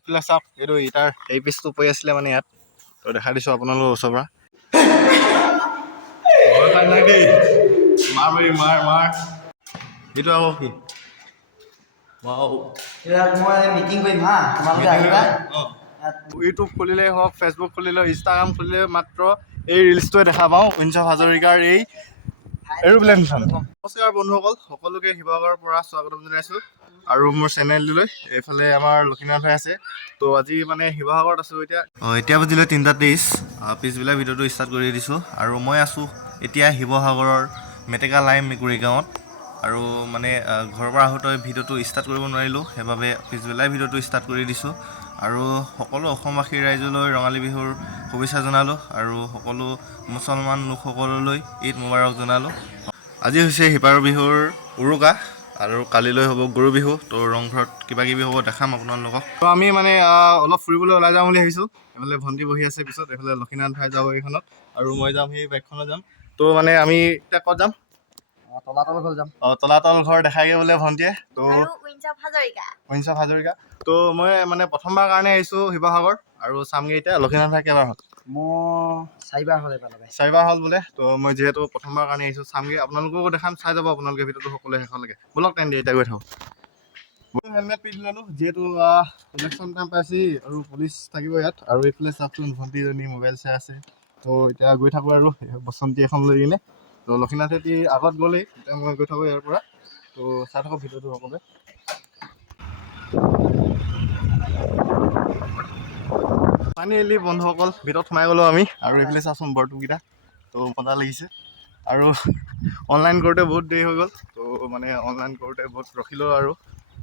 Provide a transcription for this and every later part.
এইফালে চাওক, এইটো ইটাৰ এই পিচটো পৰি আছিলে মানে ইয়াত, তো দেখাই দিছোঁ আপোনালোকৰ ওচৰৰ পৰা। ভয় খাই নাই দেই, মাৰ এইটো আকৌ কি মই মিটিং কৰিম হা, তোমালোকে আহিবা। ইউটিউব খুলিলেই হওক, ফেচবুক খুলিলেও, ইনষ্টাগ্ৰাম খুলিলেও মাত্ৰ এই ৰিলছটোৱে দেখা পাওঁ, উইঞ্চ হাজৰিকাৰ এই এৰোপ্লেনখন। নমস্কাৰ বন্ধুসকল, সকলোকে শিৱসাগৰৰ পৰা স্বাগতম জনাইছোঁ আৰু মোৰ চেনেলটোলৈ। এইফালে আমাৰ লক্ষ্মীনাথ ভাই আছে, তো আজি মানে শিৱসাগৰত আছোঁ এতিয়া বুজিলে 3:23, পিছবিলাক ভিডিঅ'টো ষ্টাৰ্ট কৰি দিছোঁ। আৰু মই আছোঁ এতিয়া শিৱসাগৰৰ মেটেকা লাইম মেকুৰী গাঁৱত। আৰু মানে ঘৰৰ পৰা আহোঁতে ভিডিঅ'টো ষ্টাৰ্ট কৰিব নোৱাৰিলোঁ, সেইবাবে পিছবেলাই ভিডিঅ'টো ষ্টাৰ্ট কৰি দিছোঁ। আৰু সকলো অসমবাসী ৰাইজলৈ ৰঙালী বিহুৰ শুভেচ্ছা জনালোঁ আৰু সকলো মুছলমান লোকসকললৈ ঈদ মোবাৰক জনালোঁ। আজি হৈছে সিপাৰ বিহুৰ উৰুকা আৰু কালিলৈ হ'ব গৰু বিহু, তো ৰংঘৰত কিবা কিবি হ'ব, দেখাম আপোনালোকক। তো আমি মানে অলপ ফুৰিবলৈ ওলাই যাম বুলি ভাবিছোঁ। এইফালে ভণ্টি বহি আছে পিছত, এইফালে লক্ষ্মীনাথ ভাই যাব এইখনত আৰু মই যাম সেই বাইকখনত যাম। তো মানে আমি এতিয়া ক'ত যাম? তলাতল ঘৰ যাম। তলাতল ঘৰ দেখাগে বোলে ভণ্টিয়ে, তো উইঞ্চ হাজৰিকা। তো মই মানে প্ৰথমবাৰ কাৰণে আহিছোঁ শিৱসাগৰ আৰু চামগে এতিয়া। লক্ষ্মীনাথ ভাই কেইবাৰ হ'ল? মোৰ 4বাৰ হ'ল এবাৰলৈকে। 4বাৰ হ'ল বোলে। তো মই যিহেতু প্ৰথমবাৰ কাৰণে আহিছোঁ, চামগে, আপোনালোককো দেখাম, চাই যাব আপোনালোকে ভিডিঅ'টো সকলোৱে শেষলৈকে। ব'লক তেন্তে এতিয়া গৈ থাকোঁ। হেলমেট পিন্ধি ল'লোঁ যিহেতু ইলেকশ্যন টাইম পাইছে আৰু পুলিচ থাকিব ইয়াত। আৰু এইফালে চাওকচোন ভণ্টিজনী মোবাইল চাই আছে। তো এতিয়া গৈ থাকোঁ আৰু বসন্তী এখন লৈ কিনে। তো লক্ষ্মীনাথেতি আগত গ'লেই, এতিয়া মই গৈ থাকোঁ ইয়াৰ পৰা। তো চাই থাকোঁ ভিডিঅ'টো সকলোৱে। ফাইনেলি বন্ধুসকল ভিতৰত সোমাই গ'লোঁ আমি। আৰু এইফালে চাচোন বৰটোপকেইটা, তো মজা লাগিছে। আৰু অনলাইন কৰোঁতে বহুত দেৰি হৈ গ'ল, তো মানে অনলাইন কৰোঁতে বহুত ৰখিলোঁ আৰু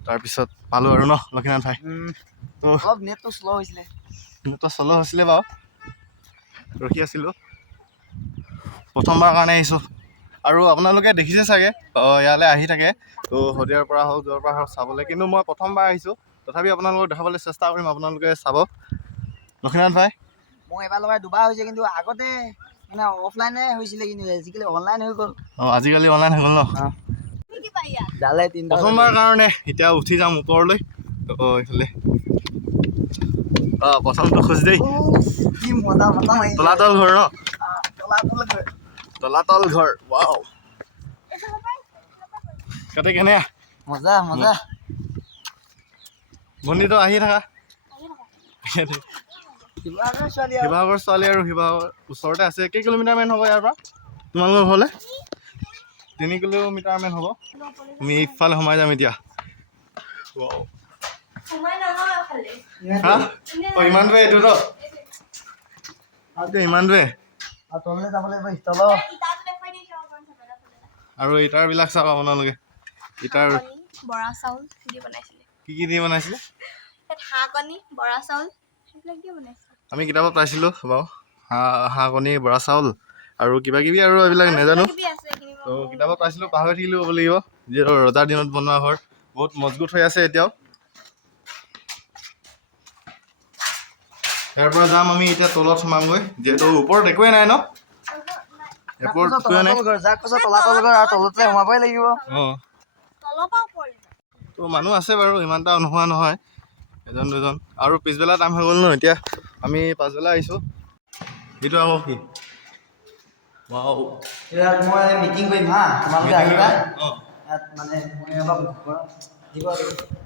তাৰপিছত পালোঁ আৰু ন লক্ষ্মীনাথ ভাই। তো অলপ নেটটো শ্ল' হৈছিলে। নেটটো শ্ল' হৈছিলে বাৰু, ৰখি আছিলোঁ। প্ৰথমবাৰ কাৰণে আহিছোঁ আৰু আপোনালোকে দেখিছে চাগে ইয়ালৈ আহি থাকে, তো শদিয়াৰ পৰা হওক য'ৰ পৰা হওক চাবলৈ, কিন্তু মই প্ৰথমবাৰ আহিছোঁ। তথাপি আপোনালোকক দেখাবলৈ চেষ্টা কৰিম, আপোনালোকে চাব। লক্ষ্মীনাথ ভাই মোৰ এবাৰ লগাই 2বাৰ হৈছে, কিন্তু আগতে মানে অফলাইনে হৈছিলে, কিন্তু আজিকালি অনলাইন হৈ গ'ল। আজিকালি অনলাইন হৈ গ'ল ন। জালে 3টা প্ৰথমবাৰ কাৰণে এতিয়া উঠি যাম ওপৰলৈ। এইফালে প্ৰথমটো খোজ দেই। কি মজা মাৰিছে। তলাতল ঘৰ ন, তলাতল ঘৰ। তলাতল ঘৰ, ৱাও। তাতে কেনে মজা মজা। ভণ্টিটো আহি থাকা। শিৱসাগৰ ছোৱালী আৰু। শিৱসাগৰ ছোৱালী আৰু শিৱসাগৰ ওচৰতে আছে। কেই কিলোমিটাৰমান হ'ব ইয়াৰ পৰা তোমালোকৰ ঘৰলৈ? 3 কিলোমিটাৰমান হ'ব। আমি ইফালে সোমাই যাম এতিয়া। ইমানটোৱে এইটো ন, ইমানটোৱে। তললৈ যাব লাগিব, তলৰ আৰু ইটাৰবিলাক চাওক আপোনালোকে। ইটাৰ বৰা চাউল দি বনাইছিলে। কি দি বনাইছিলে? হাঁহ কণী, বৰা চাউল সেইবিলাক দি বনাইছিলে। আমি কিতাপত পাইছিলোঁ বাৰু, হাঁহ কণী, বৰা চাউল আৰু কিবা কিবি আৰু এইবিলাক নাজানো। তো কিতাপত পাইছিলোঁ, পাহৰি থাকিলোঁ ক'ব লাগিব। যিহেতু ৰজাৰ দিনত বনোৱা ঘৰ, বহুত মজবুত হৈ আছে এতিয়াও। ইয়াৰ পৰা যাম আমি এতিয়া তলত সোমামগৈ, যিহেতু ওপৰত একোৱে নাই ন। ওপৰত একোৱে নাই। তলাতল ঘৰ আৰু তলতে সোমাবই লাগিব। তো মানুহ আছে বাৰু, ইমান এটা নোহোৱা নহয়, এজন দুজন। আৰু পিছবেলা টাইম হৈ গ'ল ন, এতিয়া আমি পাছবেলা আহিছোঁ। এইটো আকৌ কি? ইয়াত মই মিটিং কৰিম হা, তোমালোকে আহিবা। ইয়াত মানে মই অলপ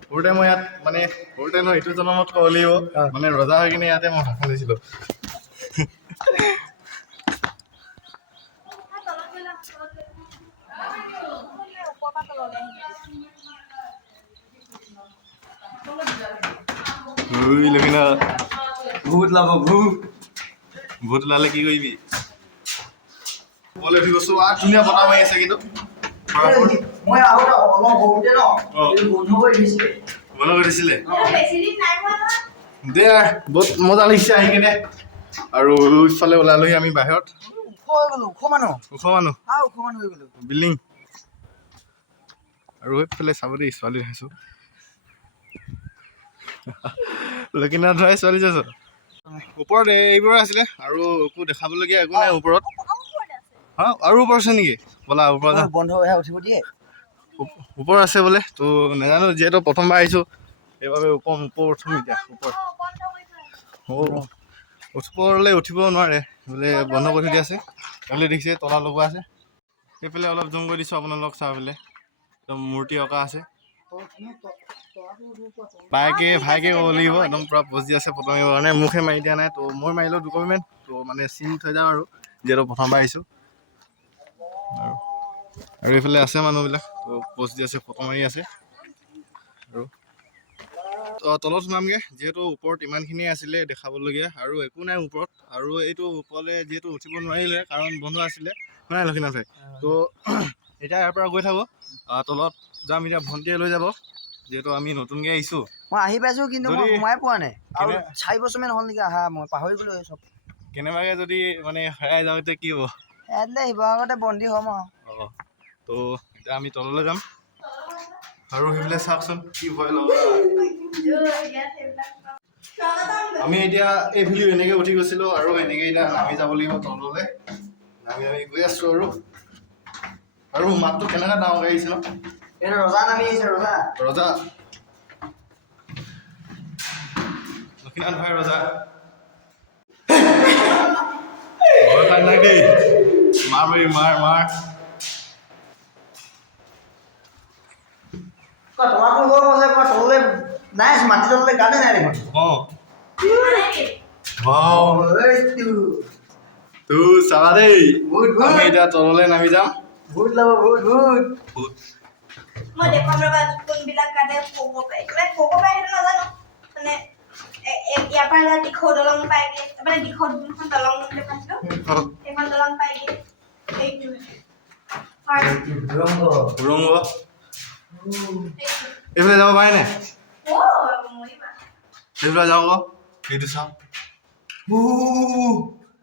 সৰুতে মই ইয়াত মানে সৰুতে ন, এইটো জনমত ক'ব লাগিব, মানে ৰজা হৈ কিনে ইয়াতে মই ভাষণ দিছিলোঁ। ভূত ওলাব, ভূত ওলালে কি কৰিবি? উঠি গৈছোঁ, ধুনীয়া বতাহ মাৰি আছে কিন্তু। মই আহোঁতে অলপ সৰুতে ন, বন্ধ কৰি দিছিলে। বন্ধ কৰি দিছিলে দে, বহুত মজা লাগিছে আহি কিনে। আৰু ইফালে ওলালোহি আমি বাহিৰত। ওখ মানুহ হৈ গ'লো। বিল্ডিং আৰু এইফালে চাব দেই, ছোৱালী দেখাইছোঁ। লক্ষ্মীনাথ ভাই ছোৱালী চাইছ? ওপৰত এইবোৰ আছিলে আৰু একো দেখাবলগীয়া একো নাই ওপৰত। আৰু ওপৰত আছে নেকি? ব'লা ওপৰত যাম। বন্ধ হৈ উঠিব দিয়ে। ওপৰত আছে বোলে, তো নাজানো, যিহেতু প্ৰথমবাৰ আহিছোঁ সেইবাবে ওপৰ উঠোঁ এতিয়া ওপৰলৈ উঠিব নোৱাৰে বোলে বন্ধ কৰি দিয়া আছে বোলে দেখিছে তলা লগোৱা আছে সেইফালে অলপ জুম কৰি দিছোঁ আপোনালোক চাওঁ বোলে একদম মূৰ্তি অঁকা আছে ভাইকে ক'ব লাগিব একদম পূৰা পজ দি আছে ফটো মাৰিবৰ কাৰণে মুখে মাৰি দিয়া নাই তো মই মাৰিলোঁ দুকপিমান তো মানে চিন থৈ যাওঁ আৰু যিহেতু প্ৰথমবাৰ আহিছোঁ আৰু এইফালে আছে মানুহবিলাক তো পজ দি আছে ফটো মাৰি আছে আৰু তলত সোমামগৈ যিহেতু ওপৰত ইমানখিনিয়ে আছিলে দেখাবলগীয়া আৰু একো নাই ওপৰত আৰু এইটো ওপৰলৈ যিহেতু উঠিব নোৱাৰিলে কাৰণ বন্ধ আছিলে নাই লক্ষীনাথ ভাই তো এতিয়া ইয়াৰ পৰা গৈ থাকোঁ তলত যাম এতিয়া ভণ্টিয়ে লৈ যাব যিহেতু আমি নতুনকৈ আহিছোঁ মই আহি পাইছোঁ কিন্তু মই সোমাই পোৱা নাই আৰু 4 বছৰমান হ'ল নেকি আহা মই পাহৰি গ'লো চব কেনেবাকৈ যদি মানে হেৰাই যাওঁ এতিয়া কি হ'ব ইয়াতে শিৱসাগৰতে বন্দী হ'ম আৰু তো এতিয়া আমি তললৈ যাম আৰু সেইফালে চাওকচোন কি ভয় লগা আমি এতিয়া এইফালে এনেকৈ উঠি গৈছিলোঁ আৰু এনেকৈ এতিয়া নামি যাব লাগিব তললৈ নামি গৈ আছোঁ আৰু মাতটো কেনেকৈ ডাঙৰকৈ আহিছে ন এইটো ৰজা নামি আহিছে ৰজা লক্ষীনাথ ভাই ৰজা ভয় খাই নাই দেই মাৰ তলাটো গৈ আছে তললৈ নাই মাটি তললৈ গানে নাই দেখোন তো চাবা দেই আমি এতিয়া তললৈ নামি যাম ভূত ল'ব ভূত মই দেখুৱাম ৰবা কোনবিলাক কাটে ক'ব পাৰি ক'ব পাৰি সেইটো নাজানো মানে ইয়াৰ পৰা এটা দিখৌ দলং পায়গৈ মানে দিখৌ যোনখন দলং দেখাইছিলোঁ সেইখন দলং পায়গৈ সুৰংগ এইফালে যাব পাৰে নাই এইফালে যাওঁ আকৌ এইটো চাওঁ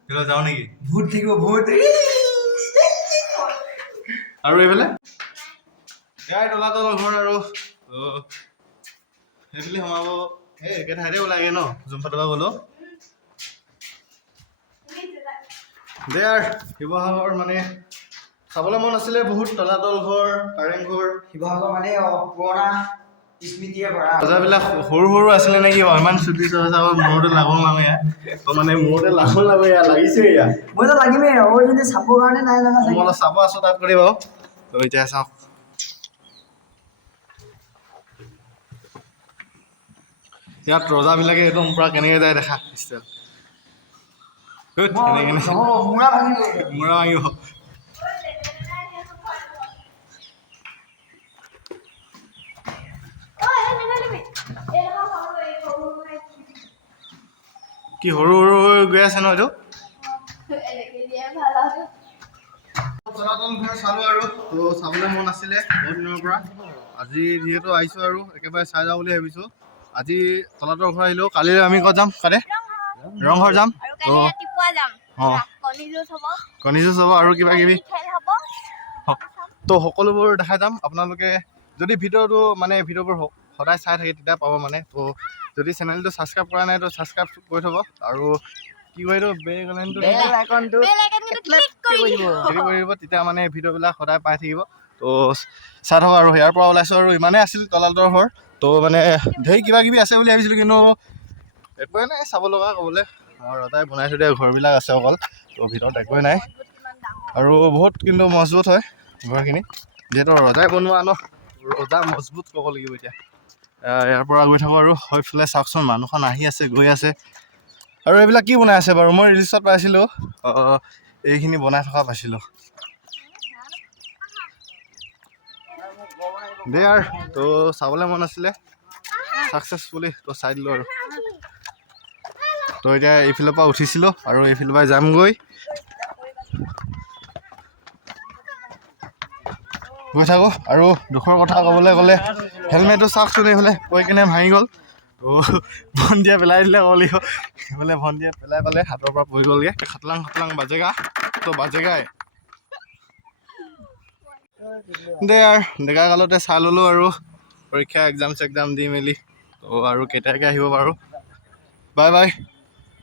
এইফালে যাওঁ নেকি ভূত থাকিব ভূত আৰু এইফালে এয়াই তলাতল ঘৰ আৰু সেইফালে সোমাব সেই একে ঠাইতে ওলাগে ন যোনফালৰ পৰা গ'লো দে আৰু শিৱসাগৰ মানে চাবলৈ মন আছিলে বহুত তলাতল ঘৰ কাৰেংঘৰ শিৱসাগৰ মানে পুৰণা স্মৃতিয়ে ভৰা ৰজাবিলাক সৰু আছিলে নেকি ইমান চুটি চাগৰ মূৰতে লাগো লাগে তো মানে মূৰতে লাগো ইয়াত লাগিছে ইয়াত মইতো লাগিমেই আৰু যদি চাবৰ কাৰণে নাই লগা মই অলপ চাব আছোঁ তাত কৰি বাৰু তো এতিয়া চাওক ইয়াত ৰজাবিলাকে একদম পূৰা কেনেকৈ যায় দেখা ষ্টাইল মূৰা ভাঙিব মূৰা ভাঙিব কি সৰু হৈ গৈ আছে ন এইটো তলাতল ঘৰ চালোঁ আৰু তো চাবলৈ মন আছিলে বহুত দিনৰ পৰা আজি যিহেতু আহিছোঁ আৰু একেবাৰে চাই যাওঁ বুলি ভাবিছোঁ আজি তলাতল ঘৰ আহিলোঁ কালিলৈ আমি ক'ত যাম কালি ৰংঘৰ যাম কণী যুঁজ হ'ব আৰু কিবা কিবি তো সকলোবোৰ দেখাই যাম আপোনালোকে যদি ভিডিঅ'বোৰ সদায় চাই থাকে তেতিয়া পাব মানে তো যদি চেনেলটো ছাবস্ক্ৰাইব কৰা নাই তো ছাবস্ক্ৰাইব কৰি থ'ব আৰু কি কয় এইটো বেল আইকনটো ক্লিক কৰি দিব তেতিয়া মানে ভিডিঅ'বিলাক সদায় পাই থাকিব তো চাই থাকক আৰু ইয়াৰ পৰা ওলাইছোঁ আৰু ইমানেই আছিল তলাতল ঘৰ তো মানে ঢেৰ কিবা কিবি আছে বুলি ভাবিছিলোঁ কিন্তু একোৱে নাই চাব লগা ক'বলৈ ৰজাই বনাই থৈ দিয়া ঘৰবিলাক আছে অকল তো ভিতৰত একোৱে নাই আৰু বহুত কিন্তু মজবুত হয় ঘৰখিনি যিহেতু ৰজাই বনোৱা ন ৰজা মজবুত ক'ব লাগিব এতিয়া ইয়াৰ পৰা গৈ থাকোঁ আৰু সেইফালে চাওকচোন মানুহখন আহি আছে গৈ আছে আৰু এইবিলাক কি বনাই আছে বাৰু মই ৰিলচত পাইছিলোঁ এইখিনি বনাই থকা পাইছিলোঁ দে আৰু তো চাবলৈ মন আছিলে ছাকচেছফুলি তো চাই দিলোঁ আৰু তো এতিয়া এইফালৰ পৰা উঠিছিলোঁ আৰু এইফালৰ পৰা যামগৈ গৈ থাকোঁ আৰু দুখৰ কথা ক'বলৈ গ'লে হেলমেটটো চাওকচোন এইফালে কৈ কিনে ভাঙি গ'ল তো ভণ্টিয়ে পেলাই দিলে ক'ব লাগিব সেইফালে ভণ্টিয়ে পেলাই পালে হাতৰ পৰা পৰি গ'লগৈ খাটলাং বাজেগা তো বাজেগাই দে আৰু ডেকা কালতে চাই ল'লোঁ আৰু পৰীক্ষা এক্সাম দি মেলি তো আৰু কেতিয়াকৈ আহিব পাৰোঁ বাই বাই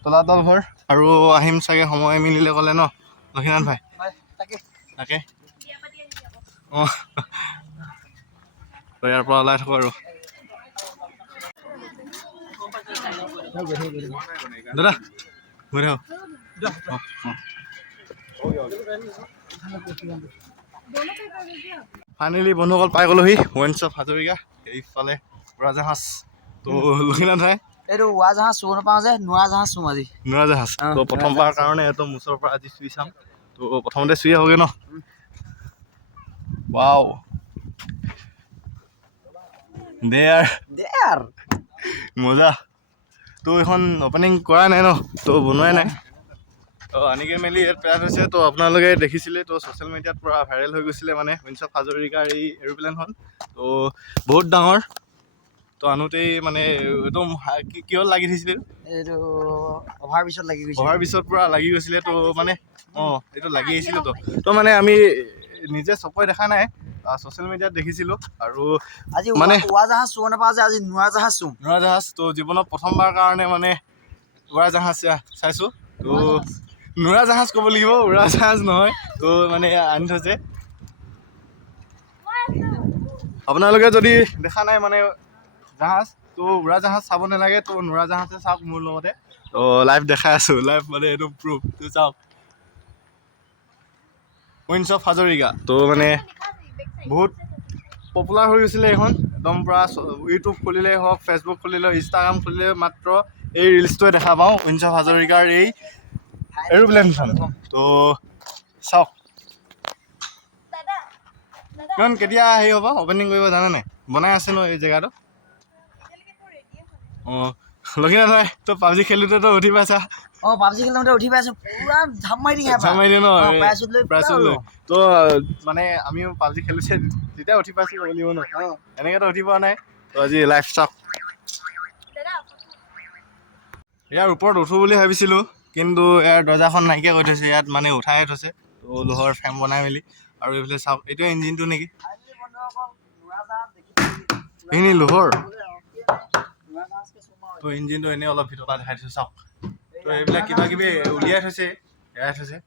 তলাতল ঘৰ আৰু আহিম চাগে সময় মিলিলে ক'লে ন লক্ষীনাথ ভাই তাকে অঁ তো ইয়াৰ পৰা ওলাই থাকোঁ আৰু দাদা গৈ থাকক ফাইনেলি বন্ধুসকল পাই গ'লোহি ৱাইনছ অফ হাজৰিকা এইফালে উৰাজাহাজ তো লক্ষীনাথ ভাই এইটো উৰাজাহাজ চুব নাপাওঁ যে নোৱাৰাজাহাজ চুম আজি উৰাজাহাজ তো প্ৰথমবাৰ কাৰণে একদম ওচৰৰ পৰা আজি চুই চাম তো প্ৰথমতে চুই আহোগৈ ন ৱাও দেয়াৰ মজা তো এখন অপেনিং কৰা নাই ন তো বনোৱাই নাই তো আনিকে মেলি ইয়াত পেলাই থৈছে তো আপোনালোকে দেখিছিলে তো ছ'চিয়েল মিডিয়াত পূৰা ভাইৰেল হৈ গৈছিলে মানে ৱাইনছ অফ হাজৰিকাৰ এই এৰোপ্লেনখন তো বহুত ডাঙৰ তো আনোতেই মানে একদম কিহত লাগি থৈছিলে এইটো অভাৰ পিছত লাগি গৈছে অভাৰ পিছত পূৰা লাগি গৈছিলে তো মানে এইটো লাগি আহিছিলে তো মানে আমি নিজে চকুৰে দেখা নাই ছ'চিয়েল মিডিয়াত দেখিছিলোঁ আৰু আজি মানে উৰাজাহাজ চুব নাপাওঁ যে আজি নোৱাৰাজাহাজ চুম উৰাজাহাজ তো জীৱনত প্ৰথমবাৰ কাৰণে মানে উৰাজাহাজ চাইছোঁ তো উৰাজাহাজ ক'ব লাগিব উৰাজাহাজ নহয় তো মানে আনি থৈছে আপোনালোকে যদি দেখা নাই মানে জাহাজ তো উৰাজাহাজ চাব নালাগে তো উৰাজাহাজে চাওক মোৰ লগতে তো লাইভ দেখাই আছোঁ লাইভ মানে এইটো প্ৰুফ তো চাওক ৱাইনছ অফ হাজৰিকা তো মানে বহুত পপুলাৰ হৈ গৈছিলে এইখন একদম পূৰা ইউটিউব খুলিলেই হওক ফেচবুক খুলিলেও ইনষ্টাগ্ৰাম খুলিলেও মাত্ৰ এই ৰিলছটোৱে দেখা পাওঁ ৱাইনছ অফ হাজৰিকাৰ এই এৰোপ্লেনখন তো চাওক কিমান কেতিয়া হেৰি হ'ব অপেনিং কৰিব জানে নাই বনাই আছে ন এই জেগাটো অঁ লক্ষীনাথ ভাই তো পাবজি খেলোঁতেতো উঠি পাইছা পাবজি খেলোঁতে উঠি পাইছোঁ পুৰা ঝাপ মাৰি দিয়ে ন প্ৰাইচত লৈ তো মানে আমিও পাবজি খেলোঁছে তেতিয়া উঠি পাইছোঁ বুলিব ন এনেকৈতো উঠি পোৱা নাই তো আজি লাইভ চাওক ইয়াৰ ওপৰত উঠো বুলি ভাবিছিলোঁ কিন্তু ইয়াৰ দৰ্জাখন নাইকিয়া কৰি থৈছে ইয়াত মানে উঠাই থৈছে তো লোহৰ ফ্ৰেম বনাই মেলি আৰু এইফালে চাওক এইটোৱে ইঞ্জিনটো নেকি এইখিনি লোহৰ তো ইঞ্জিনটো এনেই অলপ ভিতৰত দেখাই থৈছে চাওক তো এইবিলাক কিবা কিবি উলিয়াই থৈছে এৰাই থৈছে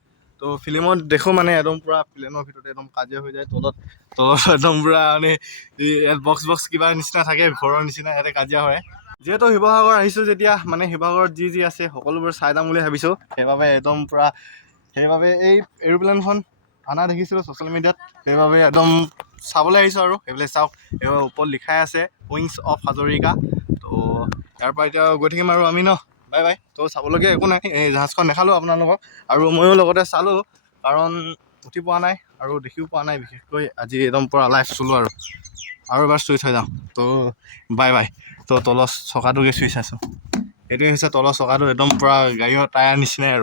তো ফিল্মত দেখোঁ মানে একদম পূৰা প্লেনৰ ভিতৰতে একদম কাজিয়া হৈ যায় তলত একদম পূৰা মানে ইয়াত বক্স কিবা নিচিনা থাকে ঘৰৰ নিচিনা ইয়াতে কাজিয়া হয় যিহেতু শিৱসাগৰ আহিছোঁ যেতিয়া মানে শিৱসাগৰত যি আছে সকলোবোৰ চাই যাম বুলি ভাবিছোঁ সেইবাবে এই এৰোপ্লেনখন অনা দেখিছিলোঁ ছ'চিয়েল মিডিয়াত সেইবাবে একদম চাবলৈ আহিছোঁ আৰু সেইফালে চাওক এইবাৰ ওপৰত লিখাই আছে ৱাইনছ অফ হাজৰিকা তো ইয়াৰ পৰা এতিয়া গৈ থাকিম আৰু আমি ন বাই বাই তো চাবলগীয়া একো নাই এই জাহাজখন দেখালোঁ আপোনালোকক আৰু ময়ো লগতে চালোঁ কাৰণ উঠি পোৱা নাই আৰু দেখিও পোৱা নাই বিশেষকৈ আজি একদম পূৰা লাইভ চলোঁ আৰু এবাৰ চুই থৈ যাওঁ তো বাই বাই তো তলৰ চকাটোকে চুই চাইছোঁ এইটোৱে হৈছে তলৰ চকাটো একদম পূৰা গাড়ীৰ টায়াৰ নিচিনাই আৰু